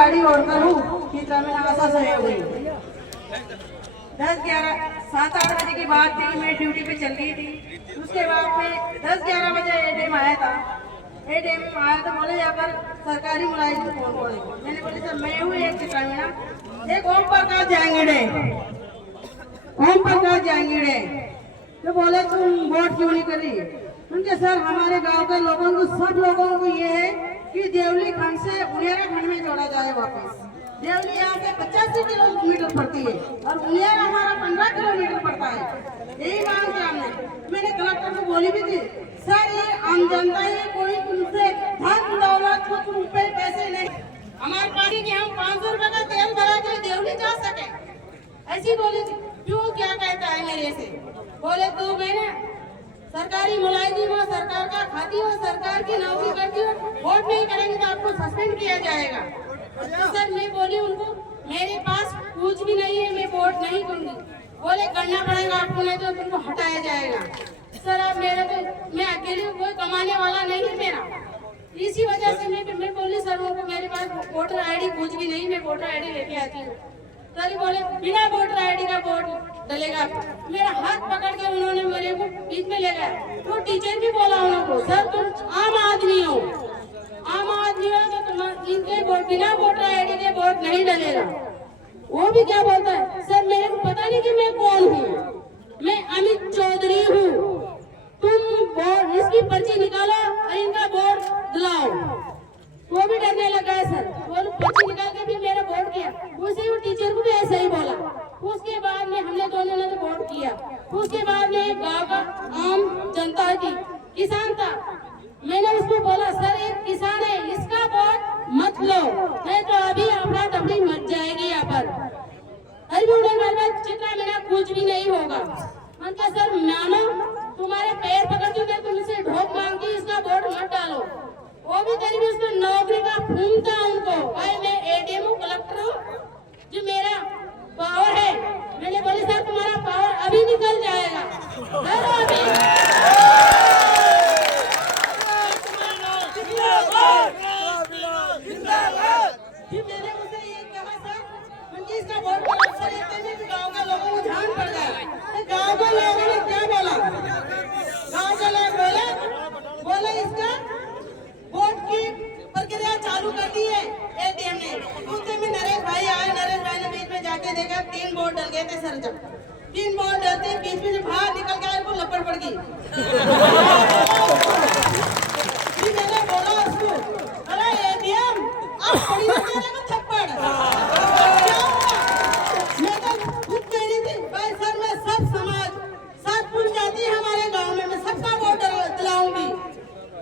साड़ी ओढ़कर हूँ कि तमिल आशा से हुई 7-8 बजे की बात थी। मैं ड्यूटी पे चल गई थी। उसके बाद में 10-11 बजे एडीएम आया था। एडीएम आया तो बोले यहाँ पर सरकारी मुलाजिम कौन कौन है। मैंने बोले सर मैं हूँ एक चित्रामीना, एक ओम प्रकाश जांगीड़े, ओम प्रकाश जांगीड़े। तो बोले तुम वोट क्यों नहीं कर रही? उनके सर हमारे गांव के लोगों को, सब लोगों को ये है कि देवली खंड से उनियारा खंड में जोड़ा जाए वापस। देवली यहाँ से 85 किलोमीटर पड़ती है और उनियारा हमारा 15 किलोमीटर पड़ता है। यही मांग थी हमने। मैंने कलेक्टर को बोली भी थी, सर ये आम जनता है, कोई तुमसे धन दौलत को तुम पे पैसे नहीं, हमारे पार्टी की हम 500 रुपए का तेल भरा के देवली जा सके, ऐसी बोली थी। क्यों क्या कहता है मेरे से? बोले तू मैंने सरकारी मुलाजिम हो, सरकार का खाती हो, सरकार की नौकरी करती हो, वोट नहीं करेंगे तो आपको सस्पेंड किया जाएगा। तो सर मैं बोली उनको मेरे पास कुछ भी नहीं है, मैं वोट नहीं करूंगी। बोले करना पड़ेगा आपको, नहीं तो तुमको हटाया जाएगा। सर अब मेरे को, मैं अकेले कोई कमाने वाला नहीं है मेरा, इसी वजह से मैं बोली सर उनको मेरे पास वोटर आईडी कुछ भी नहीं, मैं वोटर आईडी लेके आती हूँ। सर बोले बिना वोटर आईडी का वोट डलेगा। मेरा हाथ पकड़ के उन्होंने मेरे को बीच में ले गया। तो टीचर भी बोला उनको, सर तुम आम आदमी हो, आम आदमी हो तो तुम इनके बिना वोटर आईडी के वोट नहीं डलेगा। वो भी क्या बोलता है, सर मेरे को पता नहीं कि मैं कौन हूँ, मैं अमित चौधरी हूँ, तुम वोट इसकी पर्ची निकालो और इनका वोट दिलाओ। वो भी डरने लगा है सर। वो पर्ची निकाल के भी मेरा वोट किया। उसे वो टीचर को भी ऐसा ही बोला। उसके बाद में हमने दोनों ने तो वोट किया। उसके बाद में गांव का आम जनता थी, किसान था, मैंने उसको बोला सर एक किसान है, इसका वोट मत लो, नहीं तो अभी अपना तबली मच जाएगी यहाँ पर। अरे भी चित्रामीना कुछ भी नहीं होगा। उनका सर मानो तुम्हारे पैर पकड़ती मैं तुमसे ढोक मांगती, इसका वोट मत डालो। वो भी करीब उसको नौकरी का खून था उनको। भाई मैं एडीएम हूँ, कलेक्टर हूँ, जो मेरा पावर है। मैंने बोली सर तुम्हारा पावर अभी निकल जाएगा, अभी मैंने उसे ये कहा सर उनकी इसका वोट अक्सर लेते हैं, गाँव के लोगों को ध्यान पड़ गया। तो गाँव के लोगों ने क्या बोला, गाँव के लोग बोले इसका वोट की प्रक्रिया चालू कर दी है एडीएम ने। उससे में नरेश भाई आए, नरेश भाई ने बीच में जाके देखा 3 वोट डल गए थे सर। जब 3 वोट डलते बीच में से बाहर निकल के आए, वो लपड़ पड़ गई। मैंने बोला उसको, अरे एडीएम आप पड़ी को थप्पड़। मैं तो खुद कह रही थी भाई सर मैं सब समाज, सब कुछ जाती है हमारे गाँव में, मैं सबका वोट दिलाऊंगी।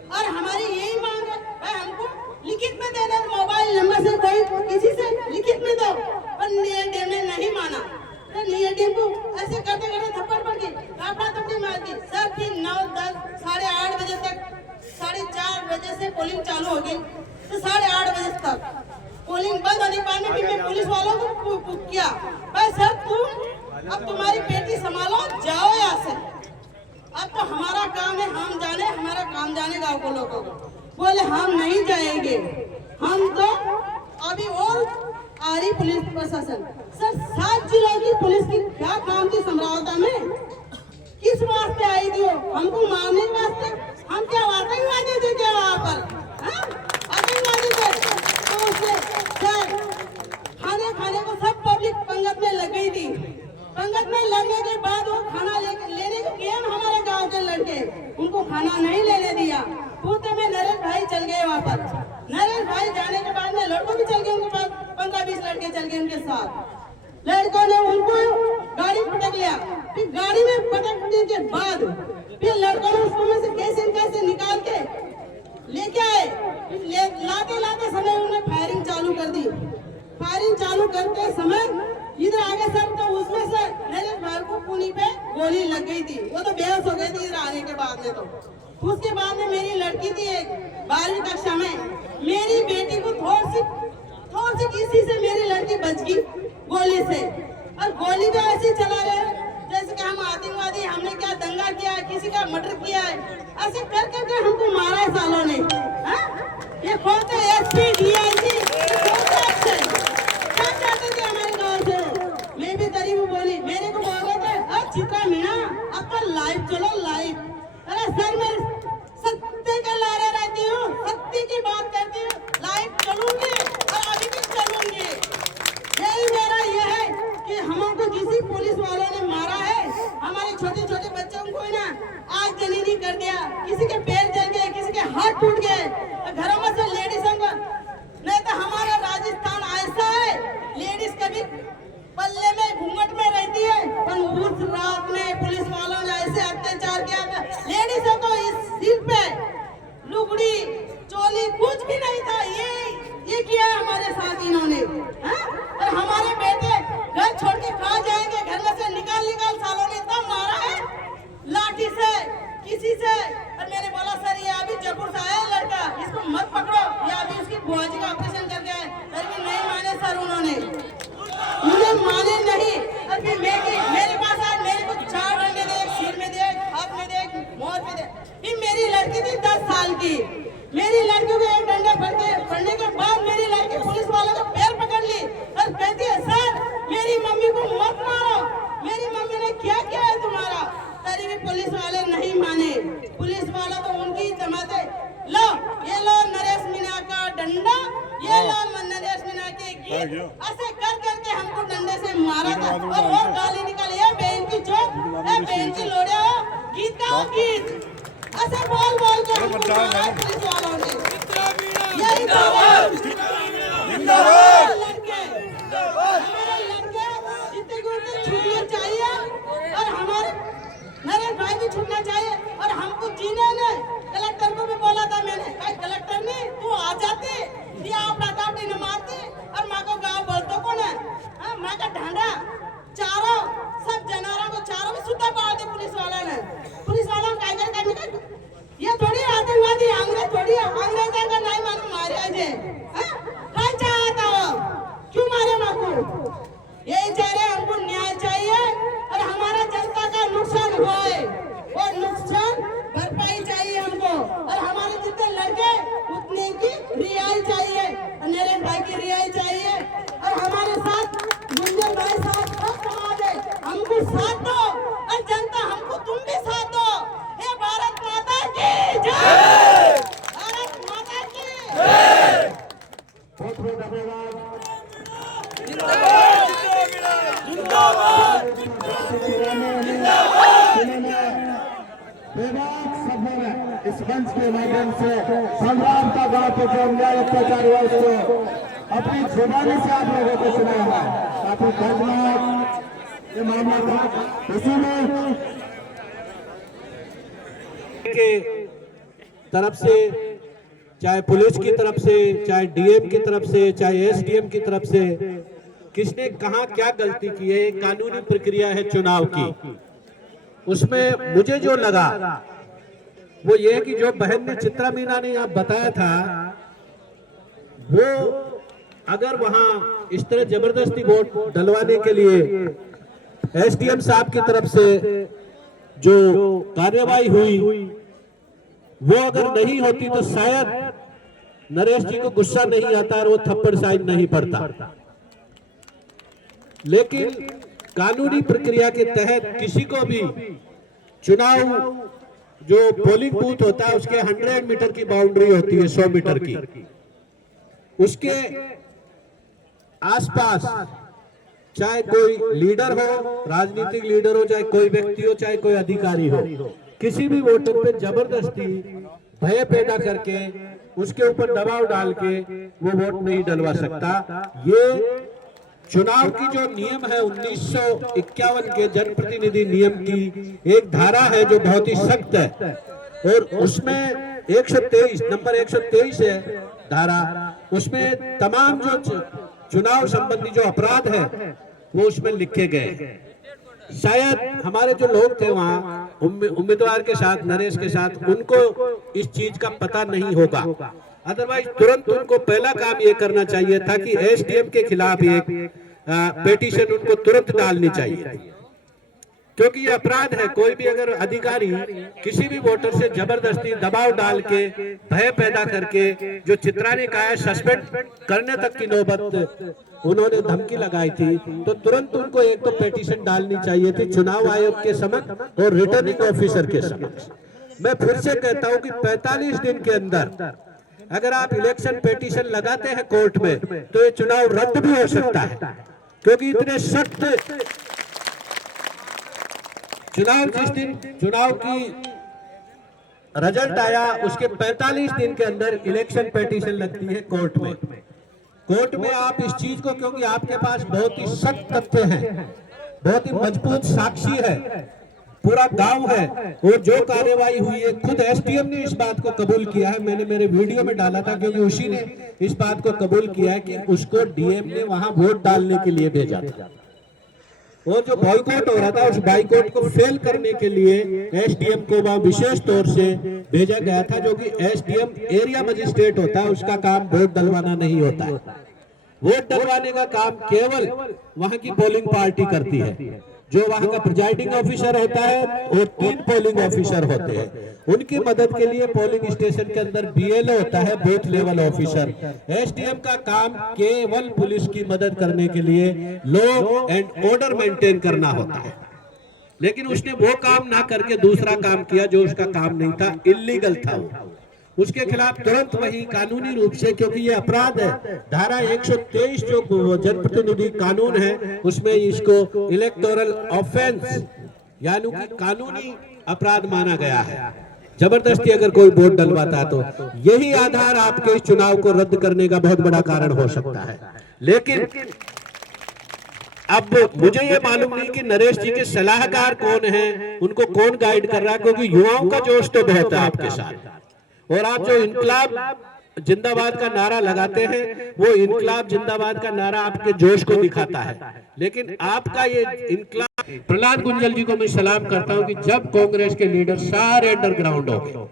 और हमारी यही मांग है भाई हमको लिखित में देना, मोबाइल नंबर से कोई किसी से लिखित में दो। पर एडीएम ने नहीं माना। तो एडीएम को ऐसे करते करते थप्पड़ पड़ गई, आपड़ा तपड़ी मार दी सर। फिर 9, 10, 8:30 बजे तक, 4:30 बजे से पोलिंग चालू हो गई। तो 8:30 बजे तक पोलिंग बंद होने के बाद में भी मैं पुलिस वालों को किया, भाई सर तुम अब तुम्हारी बेटी संभालो, जाओ यहाँ से, अब तो हमारा काम है, हम जाने, हमारा काम जाने गाँव को लोगों को। बोले हम नहीं जाएंगे, हम तो अभी और आ रही पुलिस प्रशासन। सर 7 जिलों की पुलिस की क्या काम थी समरावता में, किस वास्ते आई थी? हमको मारने के वास्ते? हम क्या आतंकवादी थे क्या वहाँ पर? आतंकवादी थे। तो उससे सर खाने को सब पब्लिक पंगत में लग गई थी। पंगत में लगने के बाद वो खाना लेने को गए हमारे गांव के लड़के, उनको खाना नहीं लेने दिया। पूछते में नरेश भाई चल गए वहाँ पर। नरेश भाई जाने के बाद में लड़कों भी चल गए उनके पास, 15-20 लड़के चल गए उनके साथ। लड़कों ने उनको गाड़ी पटक लिया। फिर गाड़ी में पटकने के बाद फिर लड़कों ने उसको में से कैसे निकाल के लेके आए। लाते समय उन्होंने फायरिंग चालू कर दी। फायरिंग चालू करते समय इधर आगे सर तो उसमें से नरेश भाई को पुनी पे गोली लग गई थी, वो तो बेहोश हो गई थी इधर आने के बाद में। तो उसके बाद में मेरी लड़की थी एक 12वीं कक्षा में, मेरी बेटी को थोड़ी सी किसी से मेरी लड़की बच गई गोली से। और गोली तो ऐसी चला रहे जैसे कि हम आतंकवादी, हमने क्या दंगा किया है, किसी का मर्डर किया है, ऐसे कर करके हमको मारा है सालों ने। ये कौन सा एसपी डीआईजी छोटे छोटे बच्चों को ना आग जलीनी कर दिया, किसी के पैर जल गए, किसी के हाथ टूट गए, घरों में से लेडीजों को। नहीं तो हमारा राजस्थान ऐसा है, लेडीज कभी पल्ले में घूंघट में रहती है, पर उस रात में पुलिस वालों ने ऐसे अत्याचार किया था लेडीजों को। इस सिर पे लुगड़ी चोली कुछ भी नहीं था। ये किया हमारे साथ इन्होंने। और हमारे बेटे घर छोड़ के कहाँ जाएंगे, घर में से निकाल सालों ने इतना मारा है लाठी से, किसी से। और मैंने बोला सर ये अभी जयपुर से आया लड़का, इसको मत पकड़ो, ये अभी उसकी बुआ जी का ऑपरेशन करके आए। सर भी नहीं माने सर, उन्होंने माने नहीं। और फिर मेरे पास आज मेरे को 4 डंडे दे, एक सिर में दे, हाथ में दे, मोर पे दे। फिर मेरी लड़की थी 10 साल की, मेरी लड़की को एक डंडा पड़ने के बाद मेरी लड़की पुलिस वालों का पैर पकड़ ली और कहती है सर मेरी मम्मी को मत मारो, मेरी मम्मी ने क्या किया है तुम्हारा। तभी भी पुलिस वाले नहीं माने। पुलिस वाला तो उनकी जमाते, लो ये लो नरेश मीना का डंडा, ये लो नरेश मीना के गीत, ऐसे कर करके हमको डंडे से मारा था। और गाली निकाली, ये बहन की चोट, ये बहन की लोड़े हो, गीत गाओ गीत, ऐसे बोल के हमको मारा पुलिस वालों ने। यही तो हमारे लड़के जितने को छूटना चाहिए और हमारे नरेश भाई भी छूटना चाहिए। और हमको जीने ने कलेक्टर को भी बोला था मैंने, भाई कलेक्टर ने तू आ जाते दिया आप डाटापड़ी न मारते और माँ को गाँव बोलते को ना, माँ का ढांडा चारों सब जानवरों को चारों में सुधा पाल दे पुलिस वाला ने। पुलिस वालों का करने का ये थोड़ी आतंकवादी अंग्रेज थोड़ी अंग्रेजा का नहीं मालूम मारे थे। कौन चाहता हो, क्यों मारे माँ को? यही चाह रहे हमको न्याय चाहिए और हमारा जनता का नुकसान हुआ है और नुकसान भरपाई चाहिए हमको। और हमारे जितने लड़के उतने की रिहाई चाहिए, नरेश भाई की रिहाई चाहिए। और हमारे साथ गुंजन भाई साथ समाज है, हमको साथ दो और जनता हमको तुम भी साथ दो। ये भारत माता की जय, भारत माता की जय। बहुत बहुत धन्यवाद। इस मंच के माध्यम से संग्राम का गाँव पे जो अन्याय अत्याचार हुआ उसको अपनी जुबानी से आप लोगों को सुनाया है। काफी दर्दनाक ये मामला था। इसीलिए के तरफ से, चाहे पुलिस की तरफ से, चाहे डीएम की तरफ से, चाहे एसडीएम की तरफ से, किसने कहां क्या गलती की है। कानूनी प्रक्रिया है चुनाव की, उसमें मुझे जो लगा वो ये कि जो बहन ने चित्रा मीना ने यहाँ बताया था, वो अगर वहां इस तरह जबरदस्ती वोट डलवाने के लिए एसडीएम साहब की तरफ से जो कार्यवाही हुई वो अगर नहीं होती तो शायद नरेश जी को गुस्सा नहीं आता और वो थप्पड़ शायद नहीं पड़ता। लेकिन कानूनी प्रक्रिया के तहत किसी को भी चुनाव जो पोलिंग बूथ होता है उसके 100 मीटर की बाउंड्री होती है, 100 मीटर की, उसके आसपास चाहे कोई लीडर हो, राजनीतिक लीडर हो, चाहे कोई व्यक्ति हो, चाहे कोई अधिकारी हो, किसी भी वोटर पे जबरदस्ती भय पैदा करके उसके ऊपर दबाव डाल के वो वोट नहीं डलवा सकता। ये चुनाव की जो नियम है 1951 के जनप्रतिनिधि नियम की एक धारा है जो बहुत ही सख्त है और उसमें 123 नंबर 123 है धारा, उसमें तमाम जो चुनाव संबंधी जो अपराध है वो उसमें लिखे गए। शायद हमारे जो लोग थे वहाँ उम्मीदवार के साथ, नरेश के साथ, उनको इस चीज का पता नहीं होगा। अदरवाइज तुरंत उनको पहला काम ये करना चाहिए था कि एसडीएम के खिलाफ एक पेटिशन उनको तुरंत डालनी चाहिए, क्योंकि ये अपराध है। कोई भी अगर अधिकारी किसी भी वोटर से जबरदस्ती दबाव डाल के भय पैदा करके, जो चित्रा ने कहा है सस्पेंड करने तक की नौबत उन्होंने धमकी लगाई थी, तो तुरंत उनको एक तो पेटिशन डालनी चाहिए थी चुनाव आयोग के समक्ष और रिटर्निंग ऑफिसर के समक्ष। मैं फिर से कहता हूं कि 45 दिन के अंदर अगर आप इलेक्शन पेटिशन लगाते हैं कोर्ट में तो ये चुनाव रद्द भी हो सकता है, क्योंकि इतने सख्त जिस दिन चुनाव की रिजल्ट आया उसके 45 दिन के अंदर इलेक्शन पिटीशन लगती है कोर्ट में। कोर्ट में आप इस चीज को, क्योंकि आपके पास बहुत ही सख्त तथ्य हैं, बहुत ही मजबूत साक्षी है, पूरा गांव है, और जो कार्यवाही हुई है खुद एसडीएम ने इस बात को कबूल किया है। मैंने मेरे वीडियो में डाला था, क्योंकि उसी ने इस बात को कबूल किया है कि उसको डीएम ने वहां वोट डालने के लिए भेजा था, और जो बॉयकॉट हो रहा था उस बॉयकॉट को फेल करने के लिए एसडीएम को वहां विशेष तौर से भेजा गया था, जो कि एसडीएम एरिया मजिस्ट्रेट होता है, उसका काम वोट डलवाना नहीं होता है। वोट डलवाने का काम केवल वहां की पोलिंग पार्टी करती है, जो वहां का प्रिजाइडिंग ऑफिसर होता है और 3 पोलिंग ऑफिसर होते हैं। उनकी मदद के लिए पोलिंग स्टेशन के अंदर बीएलओ होता है, बूथ लेवल ऑफिसर। एसडीएम का काम केवल पुलिस की मदद करने के लिए लॉ एंड ऑर्डर मेंटेन करना होता है, लेकिन उसने वो काम ना करके दूसरा काम किया जो उसका काम नहीं था, इल्लीगल था वो। उसके खिलाफ तुरंत वही कानूनी रूप से, क्योंकि ये अपराध है, धारा 123 जो जनप्रतिनिधि कानून है उसमें इसको इलेक्टोरल ऑफेंस यानी कि कानूनी अपराध माना गया है। जबरदस्ती अगर कोई वोट डलवाता है तो यही आधार आपके इस चुनाव को रद्द करने का बहुत बड़ा कारण हो सकता है। लेकिन अब मुझे ये मालूम नहीं कि नरेश जी के सलाहकार कौन हैं, उनको कौन गाइड कर रहा है, क्योंकि युवाओं का जोश तो बहुत है आपके साथ, और आप जो इनकलाब जिंदाबाद का नारा लगाते हैं वो इनकलाब जिंदाबाद का नारा आपके जोश को दिखाता है, लेकिन आपका ये इनकलाब। प्रहलाद गुंजल जी को मैं सलाम करता हूं कि जब कांग्रेस के लीडर सारे अंडरग्राउंड हो गए,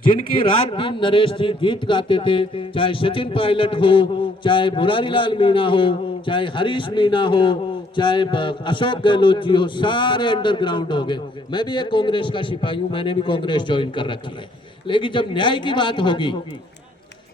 जिनकी रात दिन नरेश जी गीत गाते थे, चाहे सचिन पायलट हो, चाहे मुरारी लाल मीणा हो, चाहे हरीश मीणा हो, चाहे अशोक गहलोत जी हो, सारे अंडरग्राउंड हो गए। मैं भी एक कांग्रेस का सिपाही हूं, मैंने भी कांग्रेस ज्वाइन कर रखी है, लेकिन जब न्याय की बात होगी,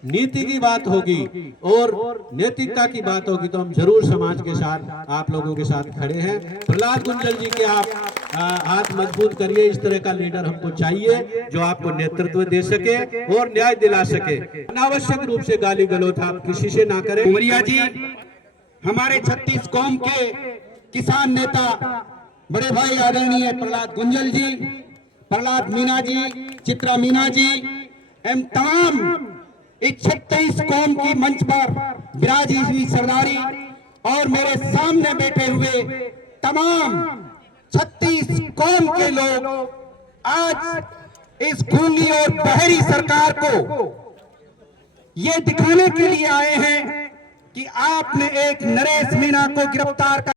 नीति की बात होगी और नैतिकता की बात होगी तो हम जरूर समाज के साथ, आप लोगों के साथ खड़े हैं। प्रहलाद गुंजल जी के आप हाथ मजबूत करिए, इस तरह का लीडर हमको चाहिए जो आपको नेतृत्व दे सके और न्याय दिला सके। अनावश्यक रूप से गाली गलौज आप किसी से ना करें। उमरिया जी हमारे 36 कौम के किसान नेता बड़े भाई आदरणीय प्रहलाद गुंजल जी, प्रहलाद मीणा जी, चित्रा मीणा जी एवं तमाम इस 36 कौम की मंच पर विराजी हुई सरदारी और मेरे सामने बैठे हुए तमाम 36 कौम के लोग आज इस गूंगी और बहरी सरकार को ये दिखाने के लिए आए हैं कि आपने एक नरेश मीणा को गिरफ्तार